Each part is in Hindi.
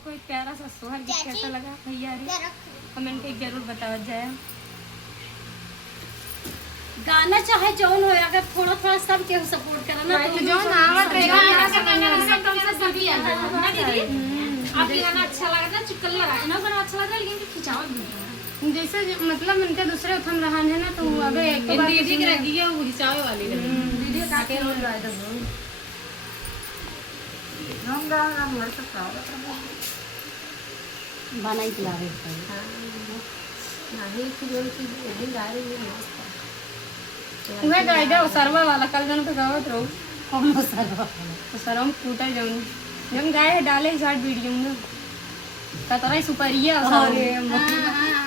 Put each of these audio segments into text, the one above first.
आपको एक प्यारा सा सोहर गिफ्ट कैसा लगा भैया कमेंट के जरूर बताओ जाए। गाना चाहे जौन हो, अगर थोड़ा थोड़ा सब के सपोर्ट करना तो जौन आवत रहेगा सभी आ जाएगा दीदी। आपके गाना अच्छा लगा था, चिकन लगा ना गाना अच्छा लगा, लेकिन खिंचावत भी जैसे मतलब इनके दूसरे उठन रहा है ना, तो अबे एक बार दीदी की रखी है वो हिसाब वाली दीदी का के रोल रहा है तो हम गाना मर सकता है बनाई खिला रहे नहीं कि जो चीज दिन गा रही है मैं गाय दे सरवा वाला कल जन पे गावत रहो कौन सरवा तो सरम टूटा जाऊं जब गाय डाले शॉर्ट वीडियो में कतरा सुपरिया अरे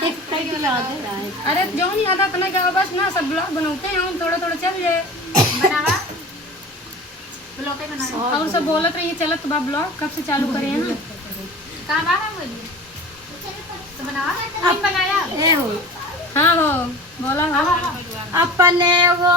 एक टाइप की याद है। अरे जो नहीं आता अपना क्या बस ना सब ब्लॉग बनाते हैं हम थोड़ा थोड़ा चल जाए बनावा ब्लॉग पे बनाया और सब बोलत रहिए चलत बा ब्लॉग कब से चालू करें हैं कहां बाहर मुझे तो बनावा हम बनाया ए हो हाँ हो बोला हो अपने वो